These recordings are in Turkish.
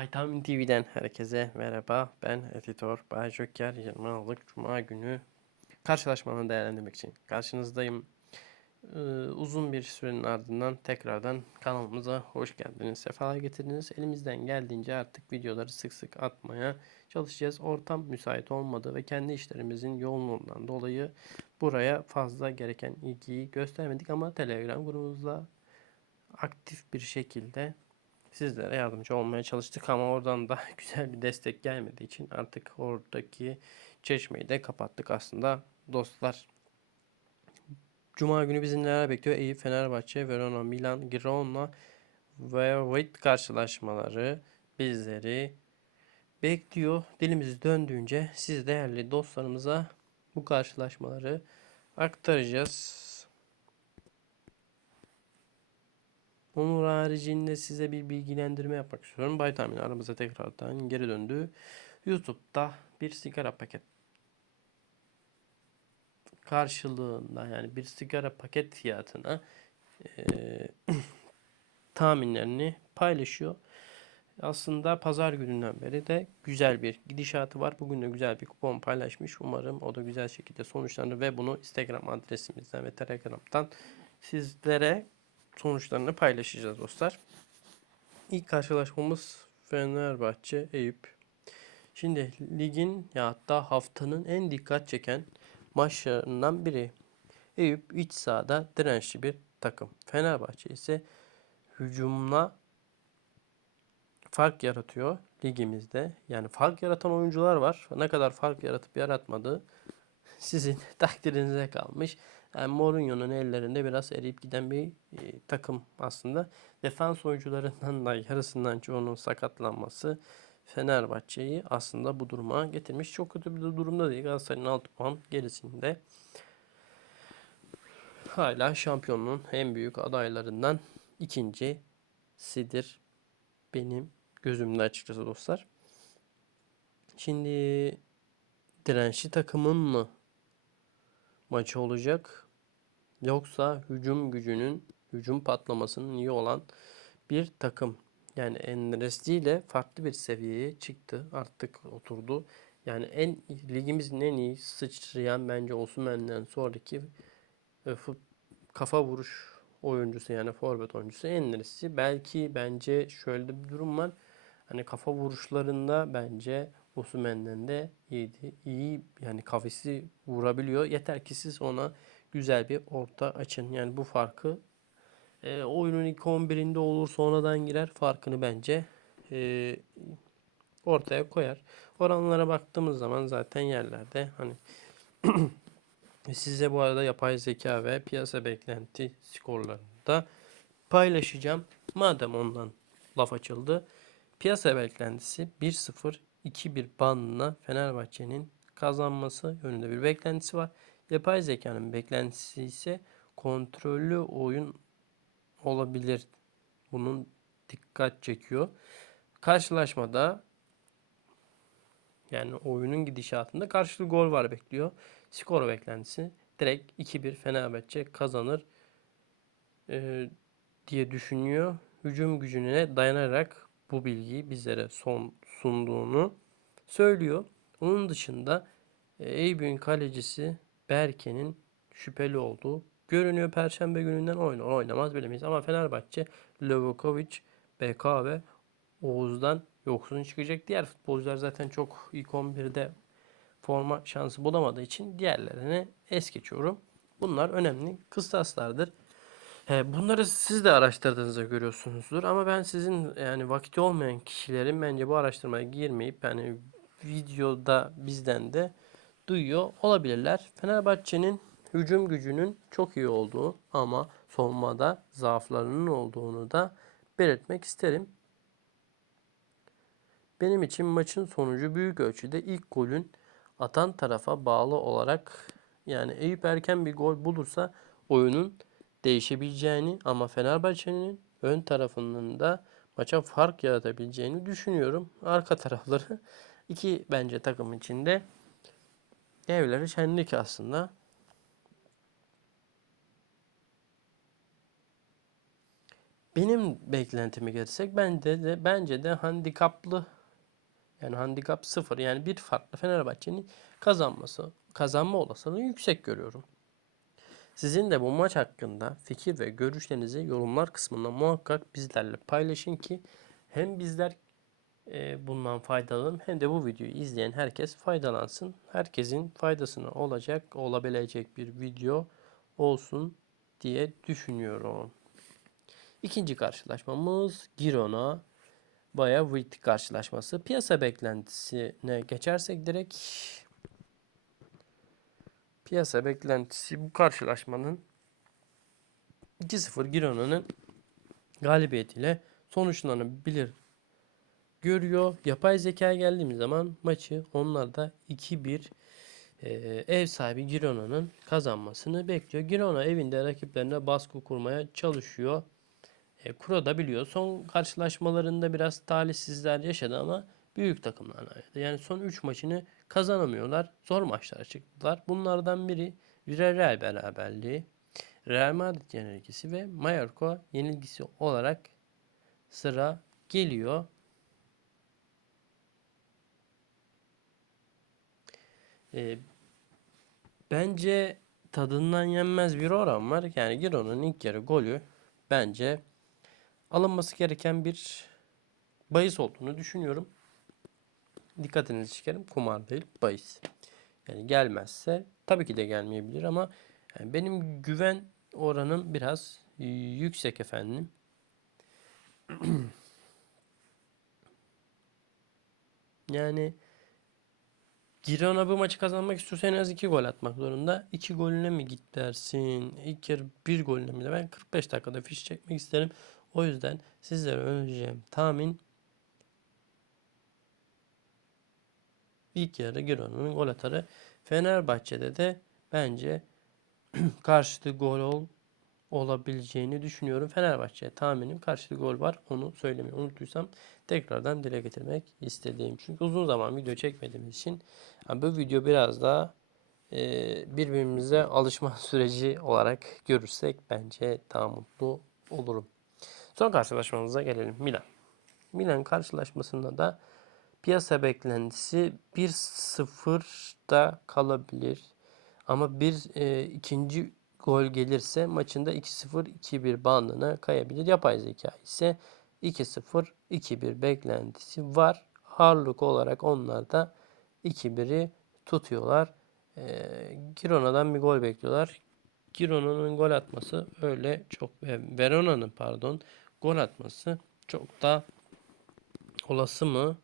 Vitamin TV'den herkese merhaba. Ben editör Bay Joker. 20 Aralık Cuma günü karşılaşmanı değerlendirmek için karşınızdayım. Ee, uzun bir sürenin ardından tekrardan kanalımıza hoş geldiniz. Sefalar getirdiniz. Elimizden geldiğince artık videoları sık sık atmaya çalışacağız. Ortam müsait olmadı ve kendi işlerimizin yoğunluğundan dolayı buraya fazla gereken ilgiyi göstermedik ama Telegram grubumuzda aktif bir şekilde sizlere yardımcı olmaya çalıştık ama oradan da güzel bir destek gelmediği için artık oradaki çeşmeyi de kapattık aslında dostlar. Cuma günü bizi neler bekliyor? Eyüp, Fenerbahçe, Verona, Milan, Girona ve Wait karşılaşmaları bizleri bekliyor. Dilimiz döndüğünce siz değerli dostlarımıza bu karşılaşmaları aktaracağız. Onun haricinde size bir bilgilendirme yapmak istiyorum. Baytamin aramıza tekrardan geri döndü. YouTube'da bir sigara paket karşılığında yani bir sigara paket fiyatına eee, tahminlerini paylaşıyor. Aslında pazar gününden beri de güzel bir gidişatı var. Bugün de güzel bir kupon paylaşmış. Umarım o da güzel şekilde sonuçlanır ve bunu Instagram adresimizden ve Telegram'dan sizlere sonuçlarını paylaşacağız dostlar. İlk karşılaşmamız Fenerbahçe Eyüp. Şimdi ligin ya hatta haftanın en dikkat çeken maçlarından biri. Eyüp iç sahada dirençli bir takım. Fenerbahçe ise hücumla fark yaratıyor ligimizde. Yani fark yaratan oyuncular var. Ne kadar fark yaratıp yaratmadığı sizin takdirinize kalmış. Yani Mourinho'nun ellerinde biraz eriyip giden bir e, takım aslında. Defans oyuncularından da yarısından çoğunun sakatlanması Fenerbahçe'yi aslında bu duruma getirmiş. Çok kötü bir durumda değil. Galatasaray'ın 6 puan gerisinde. Hala şampiyonluğun en büyük adaylarından ikincisidir. Benim gözümde açıkçası dostlar. Şimdi dirençli takımın mı maçı olacak? Yoksa hücum gücünün, hücum patlamasının iyi olan bir takım. Yani Enresli ile farklı bir seviyeye çıktı. Artık oturdu. Yani en ligimizin en iyi sıçrayan bence Osimhen'den sonraki e, kafa vuruş oyuncusu yani forvet oyuncusu Enresli. Belki bence şöyle bir durum var. Hani kafa vuruşlarında bence Osimhen'den de iyiydi. İyi yani kafesi vurabiliyor. Yeter ki siz ona güzel bir orta açın. Yani bu farkı e, oyunun ilk 11'inde olur sonradan girer farkını bence e, ortaya koyar. Oranlara baktığımız zaman zaten yerlerde hani size bu arada yapay zeka ve piyasa beklenti skorlarını da paylaşacağım. Madem ondan laf açıldı. Piyasa beklentisi 1-0 2-1 bandına Fenerbahçe'nin kazanması yönünde bir beklentisi var. Yapay zekanın beklentisi ise kontrollü oyun olabilir. Bunun dikkat çekiyor. Karşılaşmada yani oyunun gidişatında karşılıklı gol var bekliyor. Skor beklentisi direkt 2-1 Fenerbahçe kazanır e, diye düşünüyor. Hücum gücüne dayanarak bu bilgiyi bizlere son sunduğunu söylüyor. Onun dışında e, Eyüp'ün kalecisi Berke'nin şüpheli olduğu görünüyor. Perşembe gününden oynar oynamaz bilemeyiz. Ama Fenerbahçe Levokovic, BK ve Oğuz'dan yoksun çıkacak. Diğer futbolcular zaten çok ilk 11'de forma şansı bulamadığı için diğerlerini es geçiyorum. Bunlar önemli kıstaslardır. Bunları siz de araştırdığınızda görüyorsunuzdur ama ben sizin yani vakti olmayan kişilerin bence bu araştırmaya girmeyip yani videoda bizden de duyuyor olabilirler. Fenerbahçe'nin hücum gücünün çok iyi olduğu ama savunmada zaaflarının olduğunu da belirtmek isterim. Benim için maçın sonucu büyük ölçüde ilk golün atan tarafa bağlı olarak yani Eyüp erken bir gol bulursa oyunun değişebileceğini ama Fenerbahçe'nin ön tarafının da maça fark yaratabileceğini düşünüyorum. Arka tarafları iki bence takım içinde evleri şenlik aslında. Benim beklentime gelirsek bence de bence de handikaplı yani handikap sıfır yani bir farklı Fenerbahçe'nin kazanması kazanma olasılığını yüksek görüyorum. Sizin de bu maç hakkında fikir ve görüşlerinizi yorumlar kısmında muhakkak bizlerle paylaşın ki hem bizler e, bundan faydalanalım hem de bu videoyu izleyen herkes faydalansın. Herkesin faydasına olacak, olabilecek bir video olsun diye düşünüyorum. İkinci karşılaşmamız Girona Baya Vit karşılaşması. Piyasa beklentisine geçersek direkt piyasa beklentisi bu karşılaşmanın 2-0 Girona'nın galibiyetiyle sonuçlanabilir görüyor. Yapay zekaya geldiğimiz zaman maçı onlar da 2-1 e, ev sahibi Girona'nın kazanmasını bekliyor. Girona evinde rakiplerine baskı kurmaya çalışıyor. E, Kuro da biliyor. Son karşılaşmalarında biraz talihsizler yaşadı ama büyük takımlarla. Yani son 3 maçını kazanamıyorlar. Zor maçlara çıktılar. Bunlardan biri Villarreal beraberliği, Real Madrid yenilgisi ve Mallorca yenilgisi olarak sıra geliyor. E, bence tadından yenmez bir oran var. Yani Girona'nın ilk yarı golü bence alınması gereken bir bahis olduğunu düşünüyorum. Dikkatinizi çekerim. Kumar değil, bahis. Yani gelmezse tabii ki de gelmeyebilir ama yani benim güven oranım biraz yüksek efendim. yani Girona bu maçı kazanmak istiyorsa en az 2 gol atmak zorunda. 2 golüne mi git dersin? İlk yarı 1 golüne mi? Ben 45 dakikada fiş çekmek isterim. O yüzden sizlere önereceğim tahmin ilk yarı Girona'nın gol atarı. Fenerbahçe'de de bence karşıtı gol ol, olabileceğini düşünüyorum. Fenerbahçe tahminim karşıtı gol var. Onu söylemeyi unuttuysam tekrardan dile getirmek istediğim. Çünkü uzun zaman video çekmediğimiz için yani bu video biraz daha e, birbirimize alışma süreci olarak görürsek bence daha mutlu olurum. Son karşılaşmamıza gelelim. Milan. Milan karşılaşmasında da piyasa beklentisi 1-0'da kalabilir. Ama bir e, ikinci gol gelirse maçında 2-0 2-1 bandına kayabilir. Yapay zeka ise 2-0 2-1 beklentisi var. Ağırlık olarak onlar da 2-1'i tutuyorlar. E, Girona'dan bir gol bekliyorlar. Girona'nın gol atması öyle çok Verona'nın pardon gol atması çok da olası mı?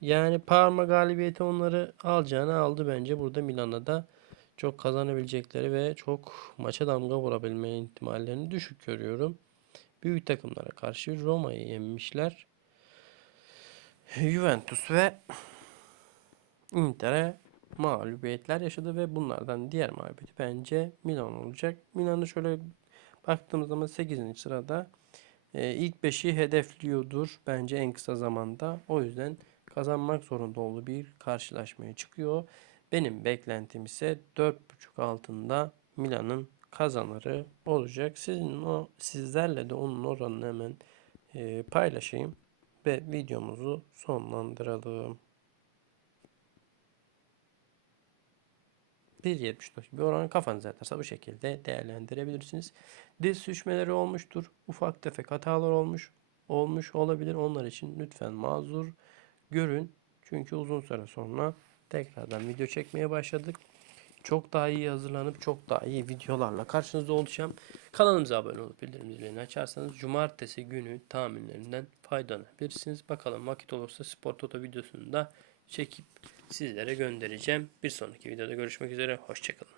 Yani Parma galibiyeti onları alacağını aldı bence. Burada Milan'a da çok kazanabilecekleri ve çok maça damga vurabilme ihtimallerini düşük görüyorum. Büyük takımlara karşı Roma'yı yenmişler. Juventus ve Inter'e mağlubiyetler yaşadı ve bunlardan diğer mağlubiyeti bence Milan olacak. Milan'ı şöyle baktığımız zaman 8. sırada e, ilk 5'i hedefliyordur bence en kısa zamanda. O yüzden kazanmak zorunda olduğu bir karşılaşmaya çıkıyor. Benim beklentim ise 4.5 altında Milan'ın kazanırı olacak. Sizin o sizlerle de onun oranını hemen e, paylaşayım ve videomuzu sonlandıralım. 1.79 bir oran kafanıza yatarsa bu şekilde değerlendirebilirsiniz. Diz düşmeleri olmuştur. Ufak tefek hatalar olmuş olmuş olabilir. Onlar için lütfen mazur görün. Çünkü uzun süre sonra tekrardan video çekmeye başladık. Çok daha iyi hazırlanıp çok daha iyi videolarla karşınızda olacağım. Kanalımıza abone olup bildirim zilini açarsanız cumartesi günü tahminlerinden faydalanabilirsiniz. Bakalım vakit olursa spor toto videosunu da çekip sizlere göndereceğim. Bir sonraki videoda görüşmek üzere. Hoşçakalın.